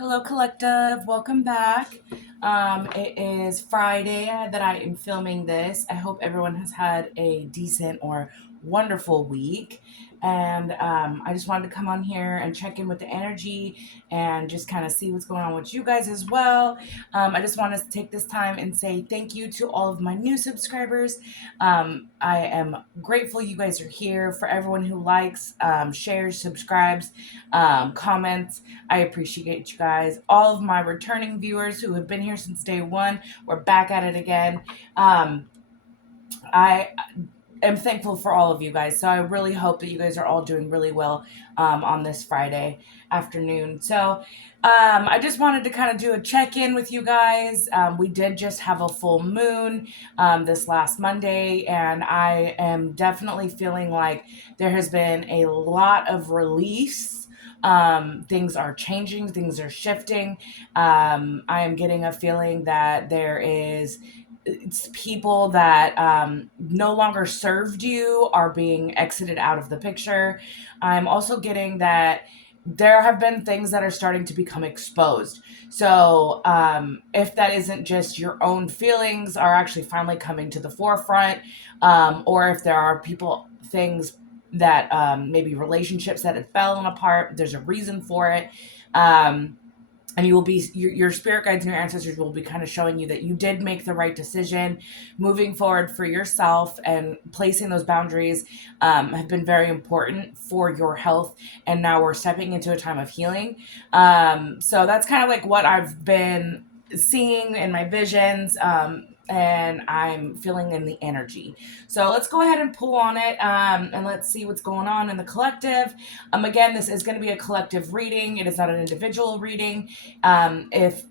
Hello, collective. Welcome back. It is Friday that I am filming this. I hope everyone has had a decent or wonderful week. And I just wanted to come on here and check in with the energy and just kind of see what's going on with you guys as well. I just want to take this time and say thank you to all of my new subscribers. I am grateful you guys are here. For everyone who likes, shares, subscribes, comments, I appreciate you guys. All of my returning viewers who have been here since day one, we're back at it again. I am thankful for all of you guys. So I really hope that you guys are all doing really well on this Friday afternoon. So I just wanted to kind of do a check in with you guys. We did just have a full moon this last Monday, and I am definitely feeling like there has been a lot of release. Things are changing, things are shifting. I am getting a feeling that there is it's people that no longer served you are being exited out of the picture. I'm also getting that there have been things that are starting to become exposed. So, if that isn't just your own feelings are actually finally coming to the forefront, or if there are people, things that maybe relationships that have fallen apart, there's a reason for it. And you will be your spirit guides and your ancestors will be kind of showing you that you did make the right decision moving forward for yourself, and placing those boundaries have been very important for your health. And now we're stepping into a time of healing. So that's kind of like what I've been seeing in my visions, and I'm feeling in the energy. So let's go ahead and pull on it, and let's see what's going on in the collective. Again, this is going to be a collective reading. It is not an individual reading. If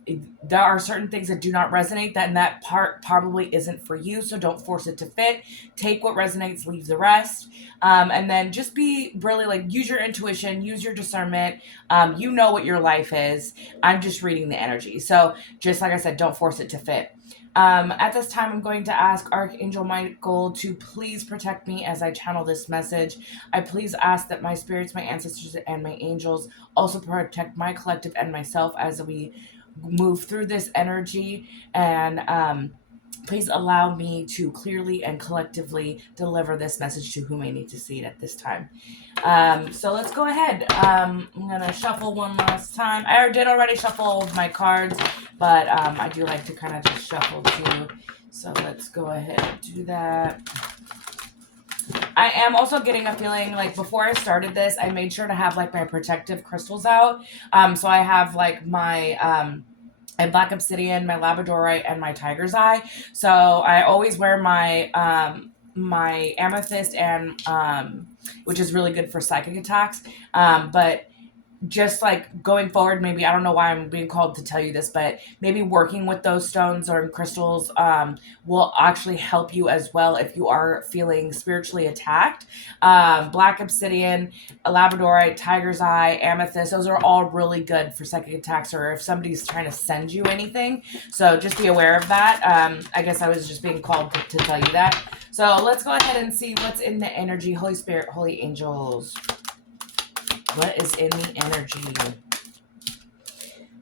there are certain things that do not resonate, then that part probably isn't for you. So don't force it to fit. Take what resonates, leave the rest. And then just be really like, use your intuition, use your discernment. You know what your life is. I'm just reading the energy. So just like I said, don't force it to fit. At this time, I'm going to ask Archangel Michael to please protect me as I channel this message. I please ask that my spirits, my ancestors, and my angels also protect my collective and myself as we move through this energy. And please allow me to clearly and collectively deliver this message to whom I need to see it at this time. So let's go ahead. I'm going to shuffle one last time. I did already shuffle all of my cards, but I do like to kind of just shuffle too. So let's go ahead and do that. I am also getting a feeling like before I started this, I made sure to have like my protective crystals out. So I have like my black obsidian, my labradorite, and my tiger's eye. So I always wear my amethyst, and which is really good for psychic attacks. But just like going forward, maybe I don't know why I'm being called to tell you this, but maybe working with those stones or crystals will actually help you as well if you are feeling spiritually attacked. Black obsidian, labradorite, tiger's eye, amethyst, those are all really good for psychic attacks or if somebody's trying to send you anything. So just be aware of that. I guess I was just being called to tell you that. So let's go ahead and see what's in the energy. Holy Spirit, holy angels. What is in the energy?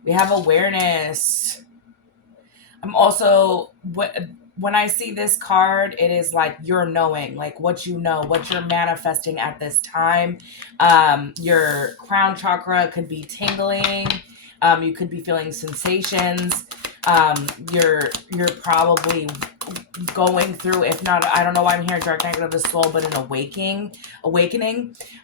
We have awareness. I'm also, when I see this card, it is like you're knowing, like what you know, what you're manifesting at this time. Your crown chakra could be tingling. You could be feeling sensations. You're probably going through, if not, I don't know why I'm hearing direct negative of the soul, but an awakening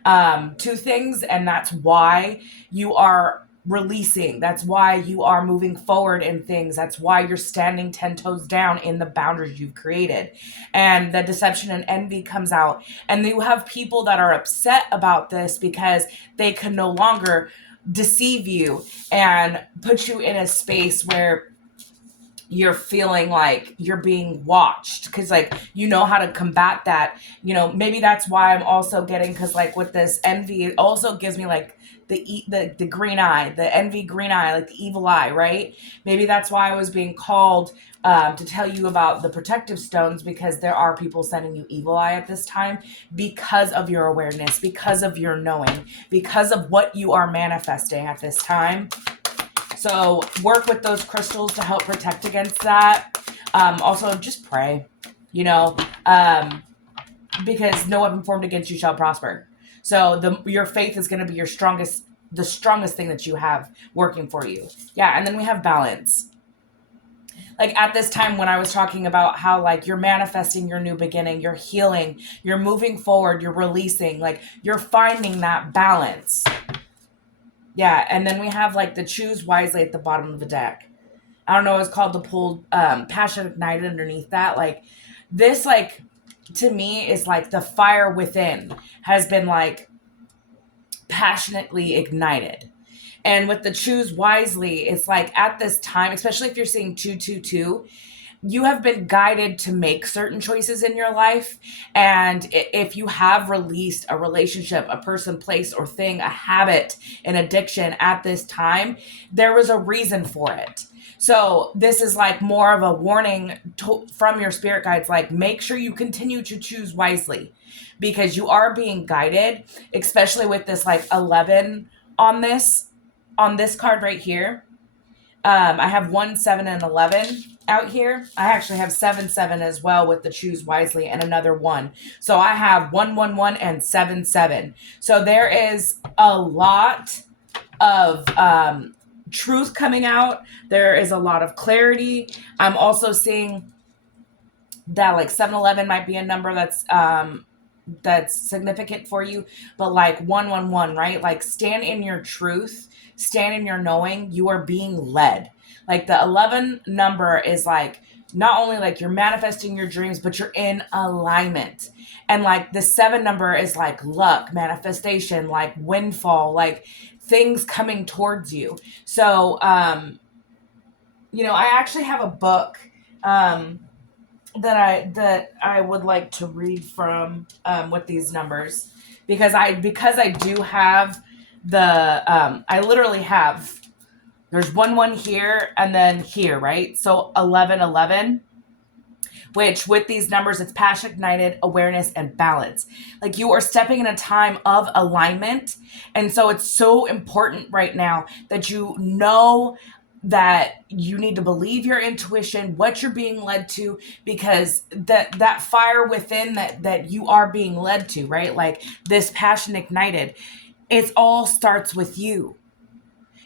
to things, and that's why you are releasing. That's why you are moving forward in things. That's why you're standing 10 toes down in the boundaries you've created. And the deception and envy comes out, and you have people that are upset about this because they can no longer deceive you and put you in a space where you're feeling like you're being watched, because like you know how to combat that. Maybe that's why I'm also getting, because like with this envy, it also gives me like the green eye, the envy green eye, like the evil eye, right? Maybe that's why I was being called to tell you about the protective stones, because there are people sending you evil eye at this time because of your awareness, because of your knowing, because of what you are manifesting at this time. So work with those crystals to help protect against that. Also, just pray, you know, um, because no weapon formed against you shall prosper. So your faith is going to be the strongest thing that you have working for you. Yeah, and then we have balance. Like at this time when I was talking about how like you're manifesting your new beginning, you're healing, you're moving forward, you're releasing, like you're finding that balance. Yeah, and then we have like the choose wisely at the bottom of the deck. I don't know, it's called the pulled passion ignited underneath that. Like this, like to me is like the fire within has been like passionately ignited. And with the choose wisely, it's like at this time, especially if you're seeing 222, you have been guided to make certain choices in your life. And if you have released a relationship, a person, place, or thing, a habit, an addiction at this time, there was a reason for it. So this is like more of a warning from your spirit guides, like make sure you continue to choose wisely because you are being guided, especially with this like 11 on this card right here. I have 1, 7, and 11 out here. I actually have 7, 7 as well with the choose wisely and another 1. So I have 1, 1, 1 and 7, 7. So there is a lot of truth coming out. There is a lot of clarity. I'm also seeing that like 7-11 might be a number that's significant for you, but like 111, right? Like stand in your truth, stand in your knowing, you are being led. Like the 11 number is like not only like you're manifesting your dreams, but you're in alignment. And like the 7 number is like luck, manifestation, like windfall, like things coming towards you. So I actually have a book that I would like to read from with these numbers because I do have I literally have there's 1 here and then here, right? So 11, which with these numbers it's passion ignited, awareness, and balance. Like you are stepping in a time of alignment, and so it's so important right now that you know that you need to believe your intuition, what you're being led to, because that fire within that you are being led to, right? Like this passion ignited, it all starts with you.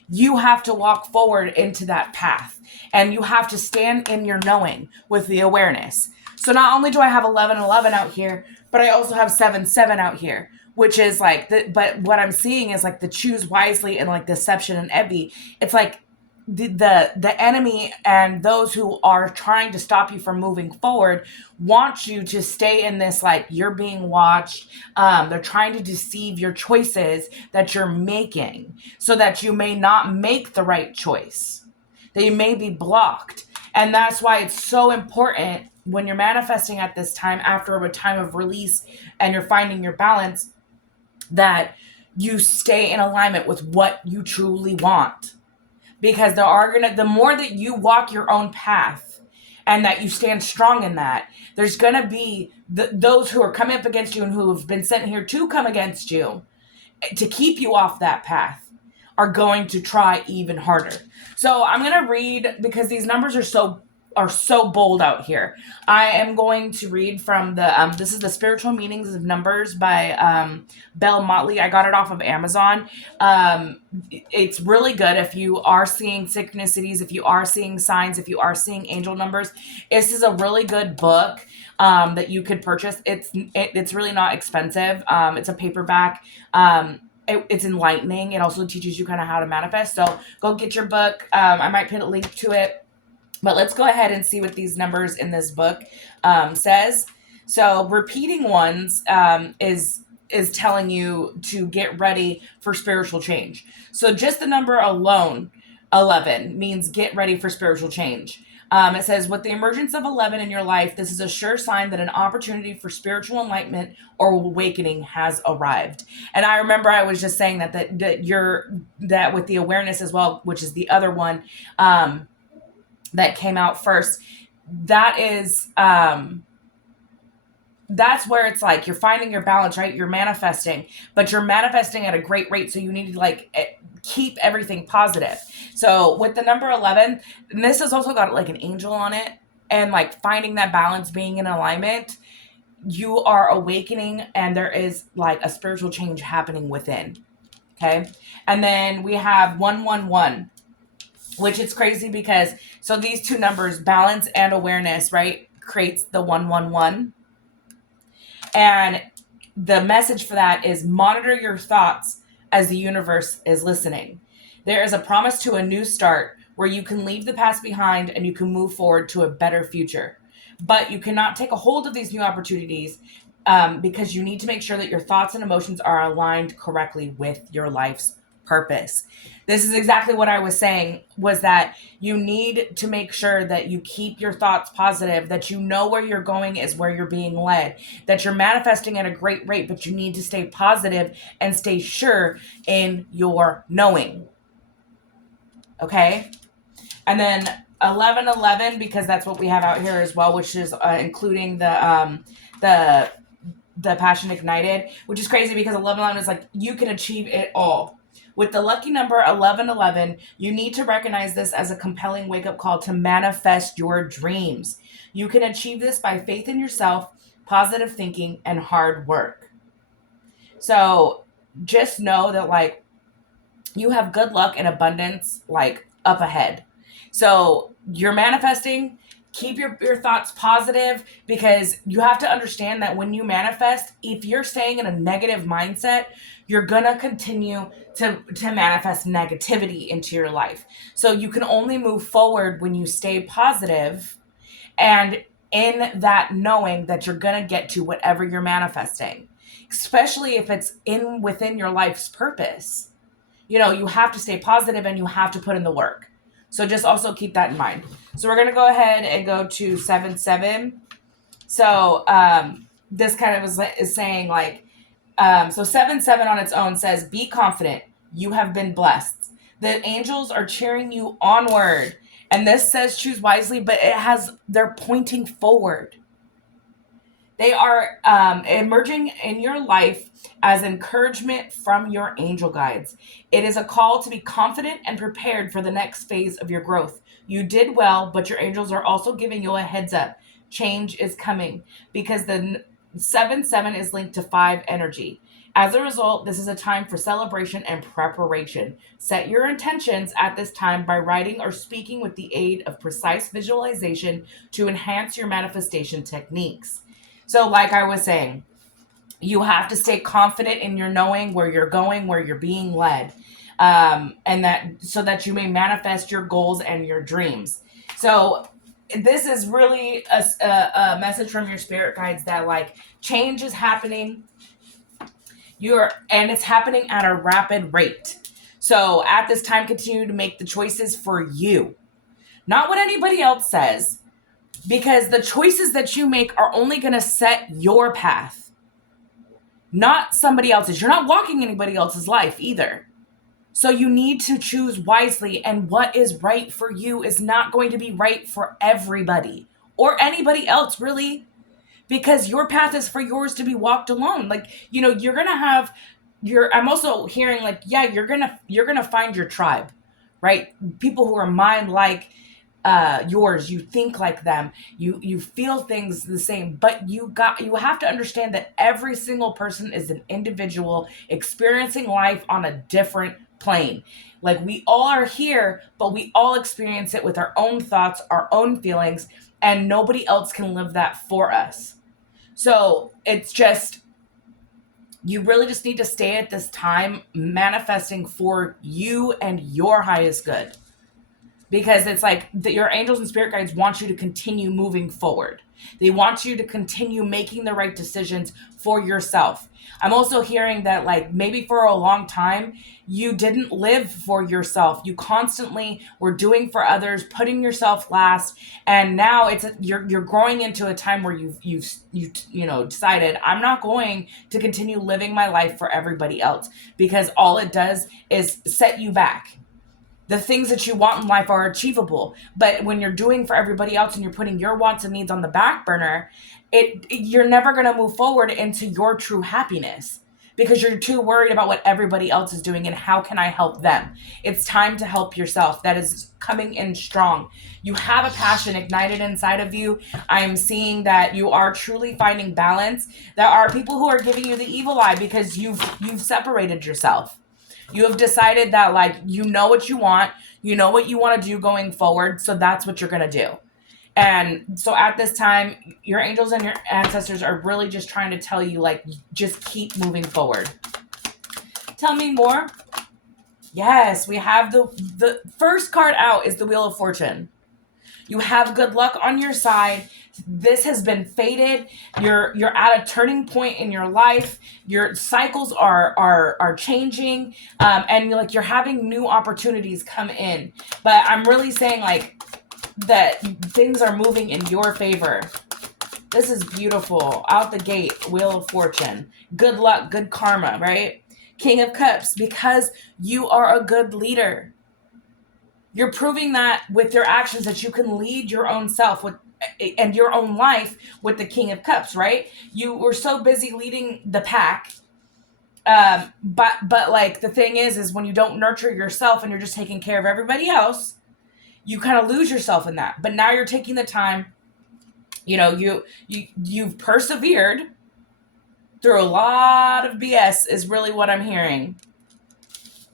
You have to walk forward into that path and you have to stand in your knowing with the awareness. So not only do I have 11 out here, but I also have 7 out here, which is like but what I'm seeing is like the choose wisely and like deception and envy. It's like the enemy and those who are trying to stop you from moving forward want you to stay in this like you're being watched. They're trying to deceive your choices that you're making so that you may not make the right choice, that you may be blocked. And that's why it's so important when you're manifesting at this time after a time of release and you're finding your balance, that you stay in alignment with what you truly want. Because the more that you walk your own path and that you stand strong in that, there's going to be those who are coming up against you and who have been sent here to come against you to keep you off that path are going to try even harder. So I'm going to read, because these numbers are so bold out here. I am going to read from this is the Spiritual Meanings of Numbers by Belle, Motley. I got it off of Amazon. It's really good if you are seeing synchronicities, if you are seeing signs, if you are seeing angel numbers. This is a really good book that you could purchase. It's really not expensive. It's a paperback. It's enlightening. It also teaches you kind of how to manifest. So go get your book. I might put a link to it. But let's go ahead and see what these numbers in this book says. So repeating ones is telling you to get ready for spiritual change. So just the number alone, 11, means get ready for spiritual change. It says, with the emergence of 11 in your life, this is a sure sign that an opportunity for spiritual enlightenment or awakening has arrived. And I remember I was just saying that with the awareness as well, which is the other one, that came out first, that is that's where it's like you're finding your balance, right? You're manifesting, but you're manifesting at a great rate. So you need to like keep everything positive. So with the number 11, and this has also got like an angel on it, and like finding that balance, being in alignment, you are awakening and there is like a spiritual change happening within. Okay. And then we have 111, which is crazy because so these two numbers, balance and awareness, right, creates the 111. And the message for that is monitor your thoughts as the universe is listening. There is a promise to a new start where you can leave the past behind and you can move forward to a better future. But you cannot take a hold of these new opportunities because you need to make sure that your thoughts and emotions are aligned correctly with your life's purpose. This is exactly what I was saying, was that you need to make sure that you keep your thoughts positive, that you know where you're going is where you're being led, that you're manifesting at a great rate, but you need to stay positive and stay sure in your knowing. Okay? And then 1111, because that's what we have out here as well, which is including the Passion Ignited, which is crazy because 1111 is like you can achieve it all. With the lucky number 1111, you need to recognize this as a compelling wake-up call to manifest your dreams. You can achieve this by faith in yourself, positive thinking, and hard work. So just know that like you have good luck and abundance like up ahead. So you're manifesting, keep your thoughts positive, because you have to understand that when you manifest, if you're staying in a negative mindset, you're gonna continue to manifest negativity into your life. So you can only move forward when you stay positive and in that knowing that you're gonna get to whatever you're manifesting, especially if it's in within your life's purpose. You know, you have to stay positive and you have to put in the work. So just also keep that in mind. So we're going to go ahead and go to 7-7. So this kind of is saying like, so 7-7 on its own says, be confident. You have been blessed. The angels are cheering you onward. And this says choose wisely, but they're pointing forward. They are emerging in your life as encouragement from your angel guides. It is a call to be confident and prepared for the next phase of your growth. You did well, but your angels are also giving you a heads up. Change is coming because the 7-7 is linked to 5 energy. As a result, this is a time for celebration and preparation. Set your intentions at this time by writing or speaking with the aid of precise visualization to enhance your manifestation techniques. So, like I was saying, you have to stay confident in your knowing where you're going, where you're being led, and that so that you may manifest your goals and your dreams. So, this is really a message from your spirit guides that like change is happening. And it's happening at a rapid rate. So, at this time, continue to make the choices for you, not what anybody else says, because the choices that you make are only going to set your path, not somebody else's. You're not walking anybody else's life either. So you need to choose wisely, and what is right for you is not going to be right for everybody or anybody else, really, because your path is for yours to be walked alone. Like, you know, you're going to have I'm also hearing like, yeah, you're going to find your tribe, right? People who are mind like yours, you think like them, you feel things the same, but you have to understand that every single person is an individual experiencing life on a different plane. Like we all are here, but we all experience it with our own thoughts, our own feelings, and nobody else can live that for us. So it's just, you really just need to stay at this time manifesting for you and your highest good. Because it's like your angels and spirit guides want you to continue moving forward. They want you to continue making the right decisions for yourself. I'm also hearing that like maybe for a long time, you didn't live for yourself. You constantly were doing for others, putting yourself last. And now you're growing into a time where you've decided, I'm not going to continue living my life for everybody else, because all it does is set you back. The things that you want in life are achievable. But when you're doing for everybody else and you're putting your wants and needs on the back burner, you're never going to move forward into your true happiness because you're too worried about what everybody else is doing and how can I help them. It's time to help yourself. That is coming in strong. You have a passion ignited inside of you. I'm seeing that you are truly finding balance. There are people who are giving you the evil eye because you've separated yourself. You have decided that, like, you know what you want, you know what you want to do going forward, so that's what you're going to do. And so at this time, your angels and your ancestors are really just trying to tell you, like, just keep moving forward. Tell me more. Yes, we have the first card out is the Wheel of Fortune. You have good luck on your side. This has been fated. You're at a turning point in your life. Your cycles are changing, and you're having new opportunities come in. But I'm really saying, like, that things are moving in your favor. This is beautiful. Out the gate, Wheel of Fortune. Good luck, good karma, right? King of Cups, because you are a good leader. You're proving that with your actions that you can lead your own self with and your own life with the King of Cups, right? You were so busy leading the pack. But like the thing is when you don't nurture yourself and you're just taking care of everybody else, you kind of lose yourself in that. But now you're taking the time, you've persevered through a lot of BS is really what I'm hearing.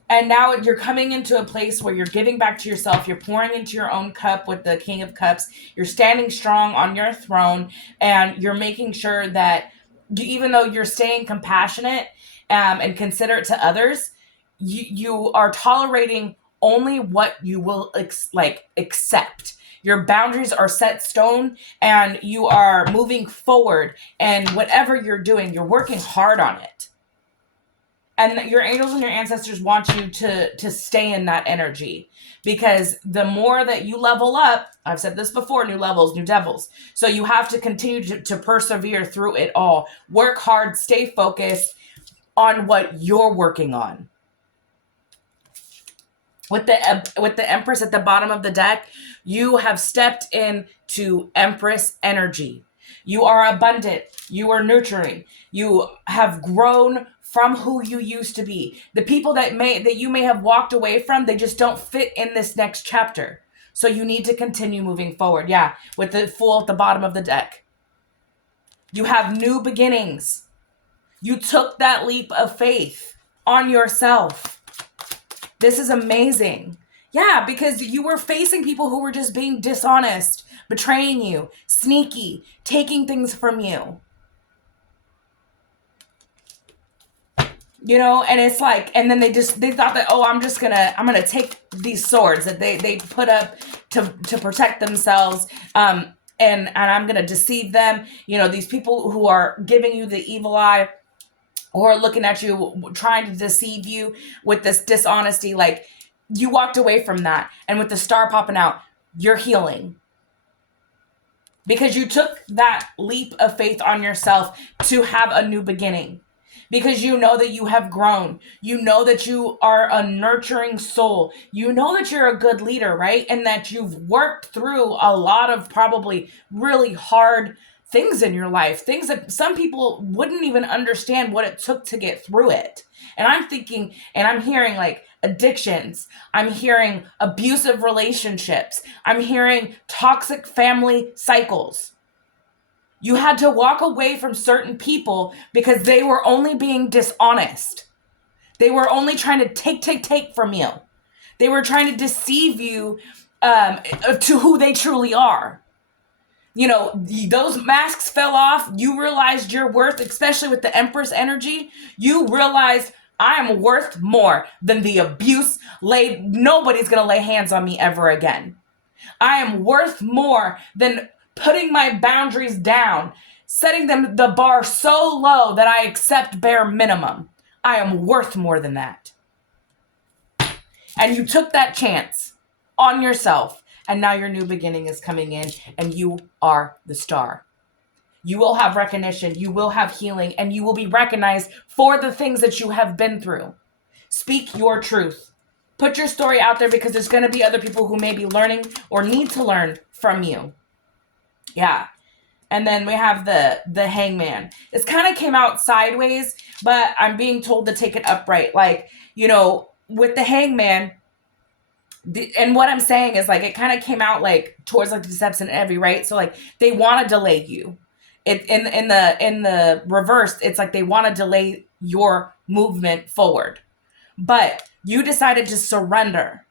And now you're coming into a place where you're giving back to yourself. You're pouring into your own cup with the King of Cups. You're standing strong on your throne, and you're making sure that even though you're staying compassionate and considerate to others, you are tolerating only what you will accept. Your boundaries are set stone, and you are moving forward. And whatever you're doing, you're working hard on it. And your angels and your ancestors want you to stay in that energy, because the more that you level up, I've said this before, new levels, new devils. So you have to continue to persevere through it all. Work hard, stay focused on what you're working on. With the Empress at the bottom of the deck, you have stepped into Empress energy. You are abundant. You are nurturing. You have grown from who you used to be. The people that you may have walked away from, they just don't fit in this next chapter. So you need to continue moving forward. Yeah, with the Fool at the bottom of the deck. You have new beginnings. You took that leap of faith on yourself. This is amazing. Yeah, because you were facing people who were just being dishonest, betraying you, sneaky, taking things from you. And it's like, and then they thought that, I'm gonna take these swords that they put up to protect themselves, and I'm gonna deceive them. These people who are giving you the evil eye, or looking at you, trying to deceive you with this dishonesty, like, you walked away from that. And with the star popping out, you're healing. Because you took that leap of faith on yourself to have a new beginning. Because you know that you have grown. You know that you are a nurturing soul. You know that you're a good leader, right? And that you've worked through a lot of probably really hard things in your life. Things that some people wouldn't even understand what it took to get through it. And I'm thinking, and I'm hearing like addictions. I'm hearing abusive relationships. I'm hearing toxic family cycles. You had to walk away from certain people because they were only being dishonest. They were only trying to take from you. They were trying to deceive you to who they truly are. Those masks fell off. You realized your worth, especially with the Empress energy. You realized, I am worth more than the abuse nobody's going to lay hands on me ever again. I am worth more than putting my boundaries down, setting the bar so low that I accept bare minimum. I am worth more than that. And you took that chance on yourself, and now your new beginning is coming in, and you are the star. You will have recognition, you will have healing, and you will be recognized for the things that you have been through. Speak your truth. Put your story out there because there's going to be other people who may be learning or need to learn from you. Yeah. And then we have the hangman. This kind of came out sideways, but I'm being told to take it upright. Like, with the hangman, and what I'm saying is like it kind of came out like towards like the steps in every, right? So like they want to delay you. It in the reverse, it's like they want to delay your movement forward. But you decided to surrender.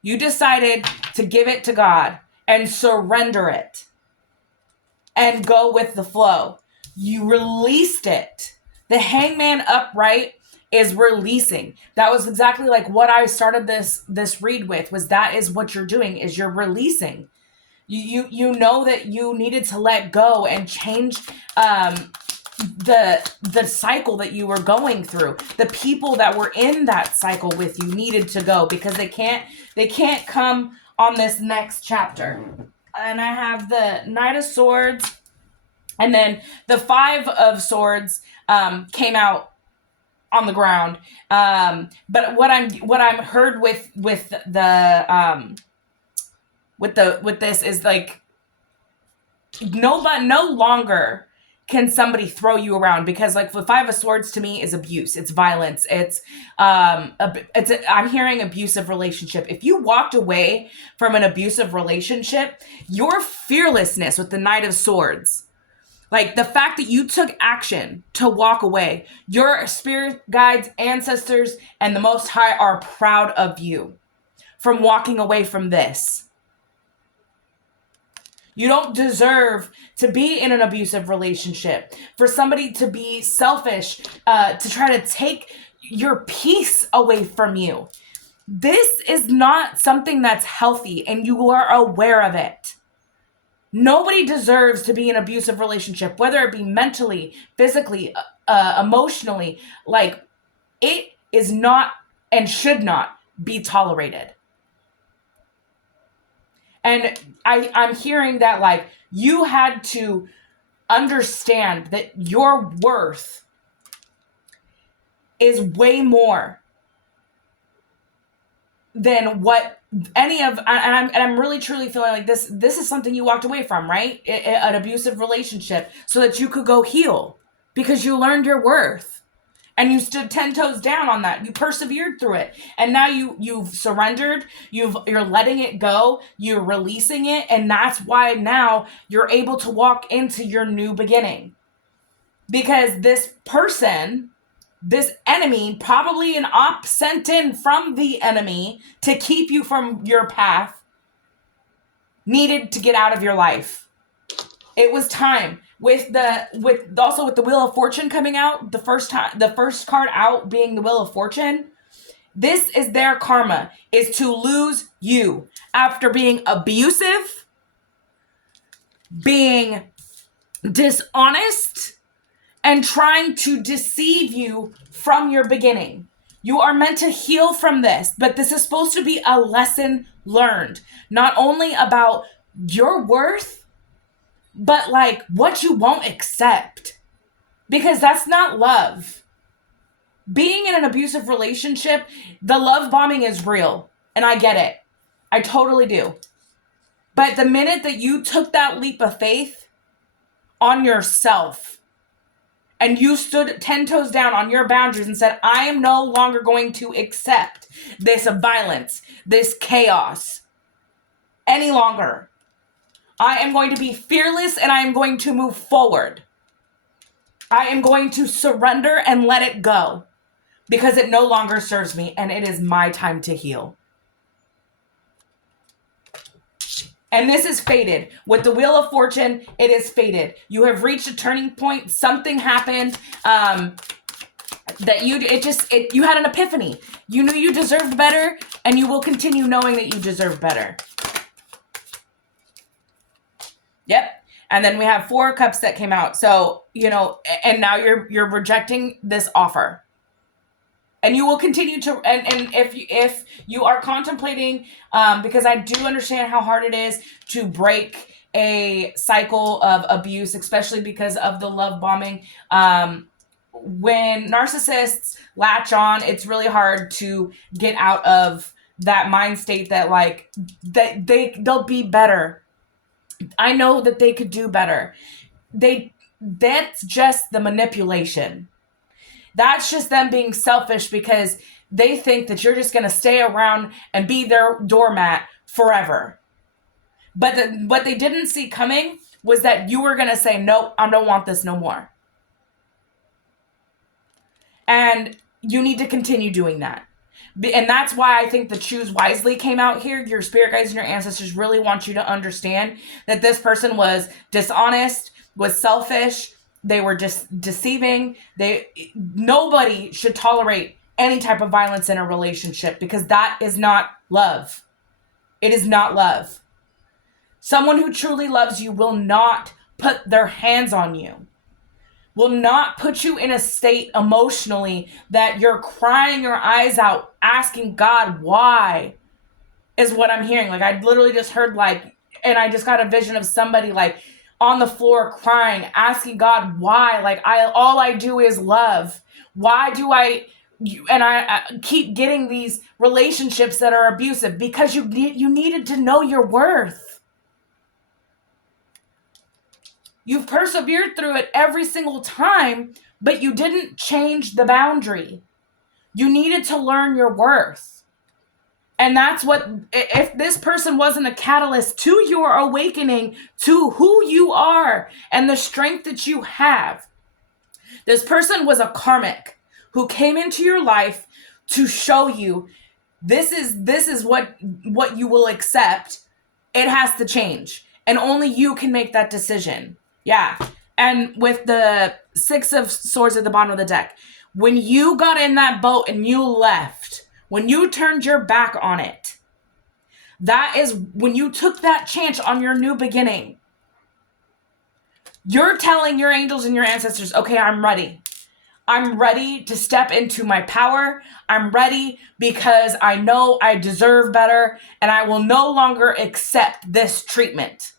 You decided to give it to God and surrender it and go with the flow. You released it. The hangman upright is releasing. That was exactly like what I started this read with, was that is what you're doing, is you're releasing. You know that you needed to let go and change the cycle that you were going through. The people that were in that cycle with you needed to go because they can't come on this next chapter. And I have the Knight of Swords, and then the Five of Swords came out on the ground. But what I'm heard with this is like no longer can somebody throw you around, because like the Five of Swords to me is abuse. It's violence. I'm hearing abusive relationship. If you walked away from an abusive relationship, your fearlessness with the Knight of Swords, like the fact that you took action to walk away, your spirit guides, ancestors, and the Most High are proud of you from walking away from this. You don't deserve to be in an abusive relationship, for somebody to be selfish, to try to take your peace away from you. This is not something that's healthy, and you are aware of it. Nobody deserves to be in an abusive relationship, whether it be mentally, physically, emotionally. Like, it is not and should not be tolerated. And I'm hearing that like you had to understand that your worth is way more than what any of, and I'm really truly feeling like this is something you walked away from, right? An abusive relationship, so that you could go heal, because you learned your worth. And you stood 10 toes down on that. You persevered through it. And now you've surrendered. You're letting it go. You're releasing it. And that's why now you're able to walk into your new beginning. Because this person, this enemy, probably an op sent in from the enemy to keep you from your path, needed to get out of your life. It was time. With the Wheel of Fortune coming out, the first card out being the Wheel of Fortune, this is their karma, is to lose you after being abusive, being dishonest, and trying to deceive you from your beginning. You are meant to heal from this, but this is supposed to be a lesson learned, not only about your worth, but like what you won't accept, because that's not love. Being in an abusive relationship, the love bombing is real, and I get it. I totally do. But the minute that you took that leap of faith on yourself and you stood 10 toes down on your boundaries and said, I am no longer going to accept this violence, this chaos any longer. I am going to be fearless, and I am going to move forward. I am going to surrender and let it go, because it no longer serves me, and it is my time to heal. And this is fated. With the Wheel of Fortune, it is fated. You have reached a turning point. Something happened that you had an epiphany. You knew you deserved better, and you will continue knowing that you deserve better. Yep. And then we have 4 cups that came out. So, and now you're rejecting this offer. And you will continue to, and if you are contemplating, because I do understand how hard it is to break a cycle of abuse, especially because of the love bombing. when narcissists latch on, it's really hard to get out of that mind state that like that they'll be better. I know that they could do better. That's just the manipulation. That's just them being selfish because they think that you're just going to stay around and be their doormat forever. But what they didn't see coming was that you were going to say, nope, I don't want this no more. And you need to continue doing that. And that's why I think the choose wisely came out here. Your spirit guides and your ancestors really want you to understand that this person was dishonest, was selfish. They were just deceiving. Nobody should tolerate any type of violence in a relationship because that is not love. It is not love. Someone who truly loves you will not put their hands on you, will not put you in a state emotionally that you're crying your eyes out, asking God why, is what I'm hearing. Like, I literally just heard and I just got a vision of somebody like on the floor crying, asking God why. Like, all I do is love. Why do I keep getting these relationships that are abusive? Because you needed to know your worth. You've persevered through it every single time, but you didn't change the boundary. You needed to learn your worth. And that's what, if this person wasn't a catalyst to your awakening to who you are and the strength that you have, this person was a karmic who came into your life to show you this is what you will accept. It has to change. And only you can make that decision. Yeah. And with the 6 of Swords at the bottom of the deck, when you got in that boat and you left, when you turned your back on it, that is when you took that chance on your new beginning. You're telling your angels and your ancestors, okay, I'm ready. I'm ready to step into my power. I'm ready because I know I deserve better and I will no longer accept this treatment.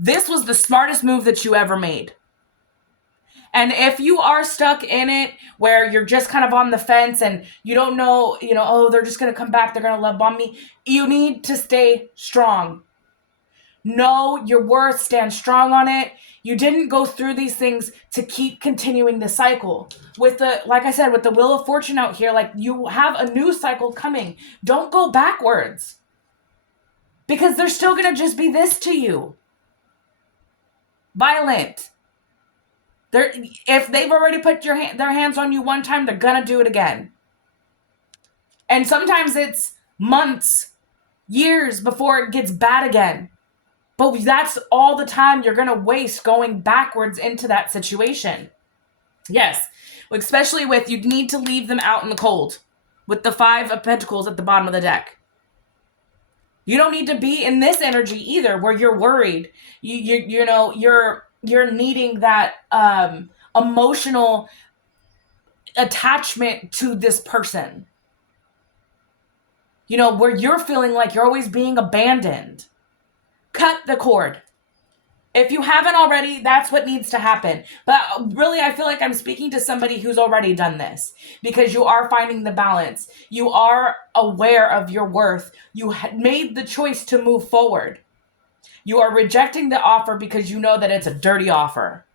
This was the smartest move that you ever made. And if you are stuck in it where you're just kind of on the fence and you don't know, oh, they're just going to come back, they're going to love bomb me, you need to stay strong. Know your worth, stand strong on it. You didn't go through these things to keep continuing the cycle. Like I said, with the Wheel of Fortune out here, like you have a new cycle coming. Don't go backwards. Because they're still going to just be this to you. Violent. If they've already put their hands on you one time, they're gonna do it again. And sometimes it's months, years before it gets bad again. But that's all the time you're gonna waste going backwards into that situation. Yes, especially you need to leave them out in the cold with the 5 of Pentacles at the bottom of the deck. You don't need to be in this energy either, where you're worried. You're needing that emotional attachment to this person. Where you're feeling like you're always being abandoned. Cut the cord. If you haven't already, that's what needs to happen. But really, I feel like I'm speaking to somebody who's already done this because you are finding the balance. You are aware of your worth. You made the choice to move forward. You are rejecting the offer because you know that it's a dirty offer.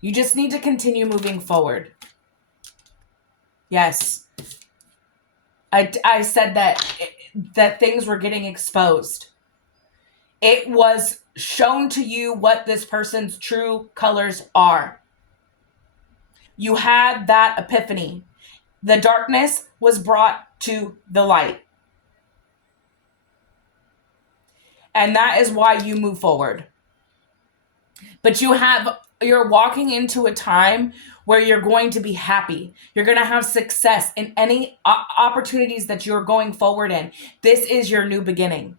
You just need to continue moving forward. Yes. I said that things were getting exposed. It was shown to you what this person's true colors are. You had that epiphany. The darkness was brought to the light. And that is why you move forward. But you're walking into a time where you're going to be happy. You're going to have success in any opportunities that you're going forward in. This is your new beginning.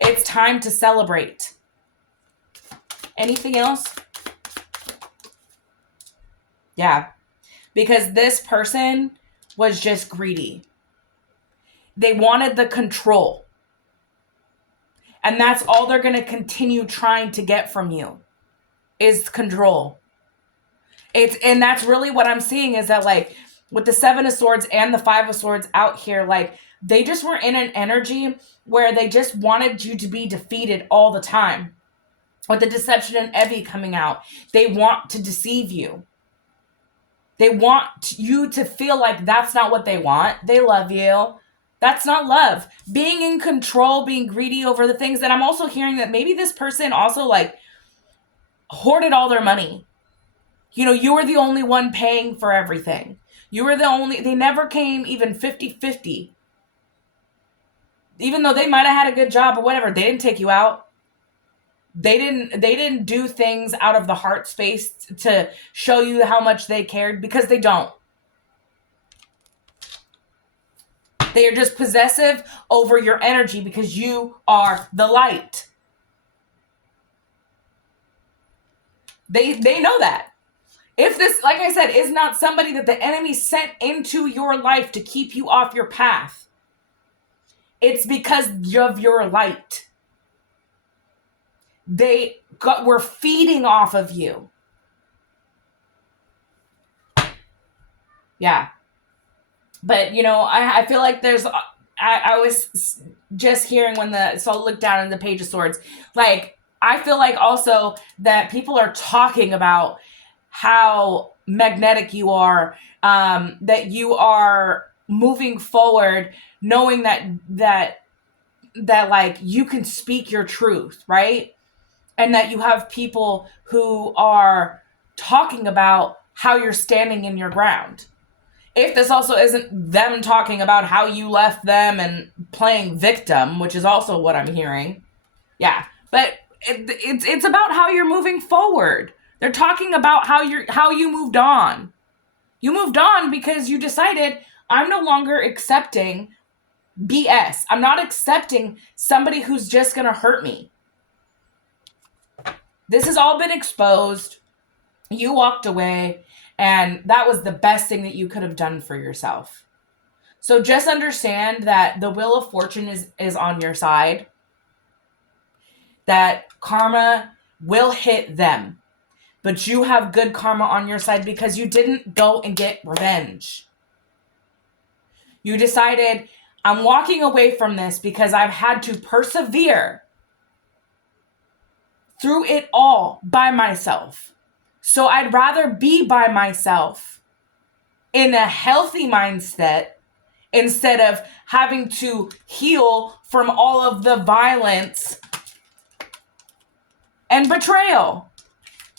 It's time to celebrate. Anything else? Yeah. Because this person was just greedy. They wanted the control. And that's all they're going to continue trying to get from you. is control. And that's really what I'm seeing, is that like with the Seven of Swords and the Five of Swords out here, like they just were in an energy where they just wanted you to be defeated all the time. With the deception and Evie coming out, they want to deceive you. They want you to feel like that's not what they want. They love you. That's not love. Being in control, being greedy over the things that I'm also hearing that maybe this person also like hoarded all their money. You know, you were the only one paying for everything. You were the only, they never came even 50-50. Even though they might have had a good job or whatever, they didn't take you out. They didn't do things out of the heart space to show you how much they cared, because they don't. They are just possessive over your energy because you are the light. They know that. If this, like I said, is not somebody that the enemy sent into your life to keep you off your path, it's because of your light. Were feeding off of you. Yeah. But, you know, I feel like I was just hearing so I'll look down in the Page of Swords. Like, I feel like also that people are talking about how magnetic you are, that you are moving forward, knowing that like you can speak your truth, right? And that you have people who are talking about how you're standing in your ground. If this also isn't them talking about how you left them and playing victim, which is also what I'm hearing. Yeah, but it's about how you're moving forward. They're talking about how you moved on. You moved on because you decided, I'm no longer accepting BS. I'm not accepting somebody who's just going to hurt me. This has all been exposed. You walked away, and that was the best thing that you could have done for yourself. So just understand that the Wheel of Fortune is on your side. That karma will hit them. But you have good karma on your side because you didn't go and get revenge. You decided, I'm walking away from this because I've had to persevere through it all by myself. So I'd rather be by myself in a healthy mindset instead of having to heal from all of the violence and betrayal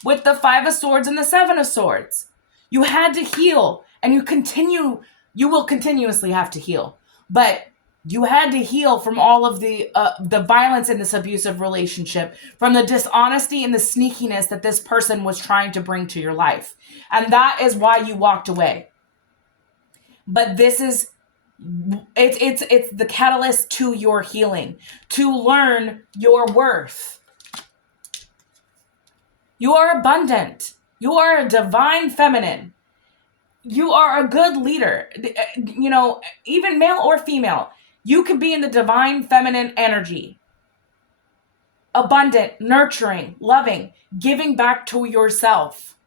with the Five of Swords and the Seven of Swords. You had to heal, and you will continuously have to heal. But you had to heal from all of the violence in this abusive relationship, from the dishonesty and the sneakiness that this person was trying to bring to your life. And that is why you walked away. But this is, it's the catalyst to your healing, to learn your worth. You are abundant. You are a divine feminine. You are a good leader. You know, even male or female, you can be in the divine feminine energy. Abundant, nurturing, loving, giving back to yourself.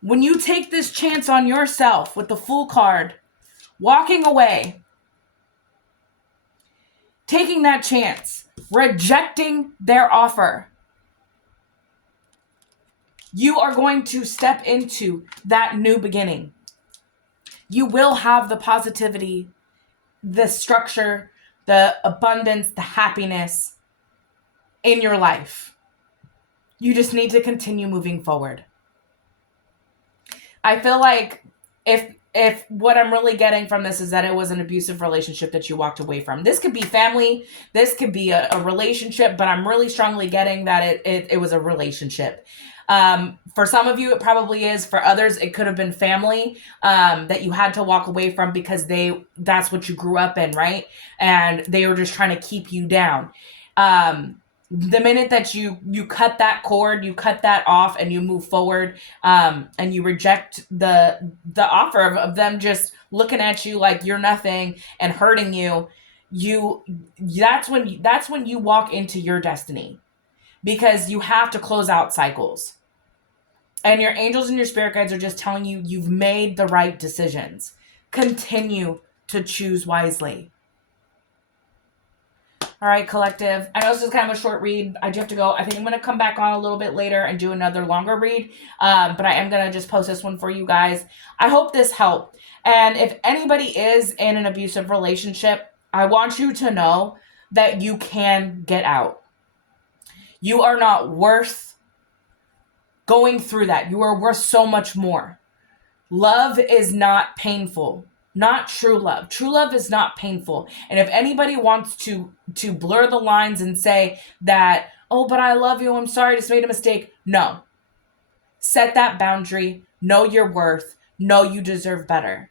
When you take this chance on yourself with the Fool card, walking away, taking that chance, rejecting their offer, you are going to step into that new beginning. You will have the positivity, the structure, the abundance, the happiness in your life. You just need to continue moving forward. I feel like if what I'm really getting from this is that it was an abusive relationship that you walked away from. This could be family, this could be a relationship, but I'm really strongly getting that it was a relationship. For some of you, it probably is. For others, it could have been family that you had to walk away from because that's what you grew up in, right? And they were just trying to keep you down. The minute that you cut that cord, you cut that off and you move forward, and you reject the offer of them just looking at you like you're nothing and hurting you, that's when you walk into your destiny. because you have to close out cycles. And your angels and your spirit guides are just telling you you've made the right decisions. Continue to choose wisely. All right, collective. I know this is kind of a short read. I do have to go. I think I'm going to come back on a little bit later and do another longer read. But I am going to just post this one for you guys. I hope this helped. And if anybody is in an abusive relationship, I want you to know that you can get out. You are not worth going through that. You are worth so much more. Love is not painful. Not true love. True love is not painful. And if anybody wants to blur the lines and say that, oh, but I love you, I'm sorry, I just made a mistake. No. Set that boundary. Know your worth. Know you deserve better.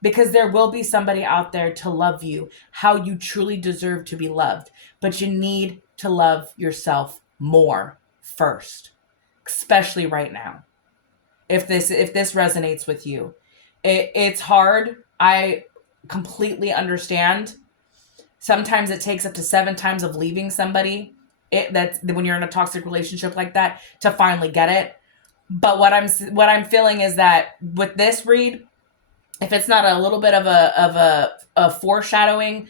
Because there will be somebody out there to love you how you truly deserve to be loved. But you need to love yourself more first. Especially right now. If this resonates with you. It's hard. I completely understand. Sometimes it takes up to 7 times of leaving somebody. That's when you're in a toxic relationship like that to finally get it. But what I'm feeling is that with this read, if it's not a little bit of a foreshadowing,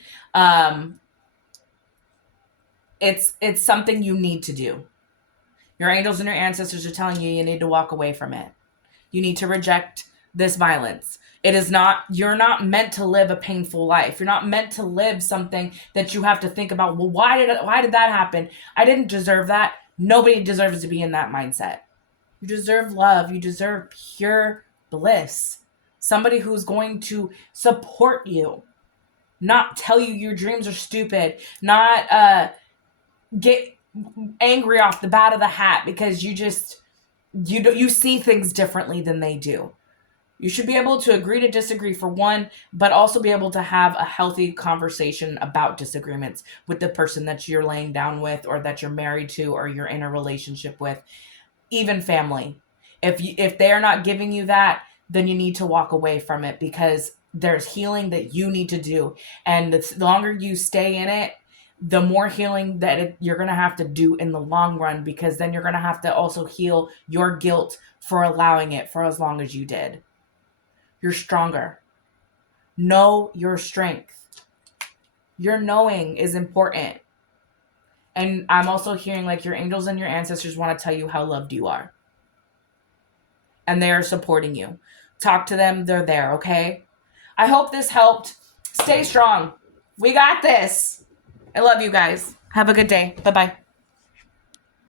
it's something you need to do. Your angels and your ancestors are telling you need to walk away from it. You need to reject this violence. You're not meant to live a painful life. You're not meant to live something that you have to think about, well, why did that happen? I didn't deserve that. Nobody deserves to be in that mindset. You deserve love. You deserve pure bliss. Somebody who's going to support you. Not tell you your dreams are stupid. Not get angry off the bat of the hat because you see things differently than they do. You should be able to agree to disagree for one, but also be able to have a healthy conversation about disagreements with the person that you're laying down with or that you're married to or you're in a relationship with, even family. If they are not giving you that, then you need to walk away from it because there's healing that you need to do. And the longer you stay in it, the more healing that you're going to have to do in the long run, because then you're going to have to also heal your guilt for allowing it for as long as you did. You're stronger. Know your strength. Your knowing is important. And I'm also hearing like your angels and your ancestors want to tell you how loved you are. And they are supporting you. Talk to them. They're there, okay? I hope this helped. Stay strong. We got this. I love you guys. Have a good day. Bye-bye.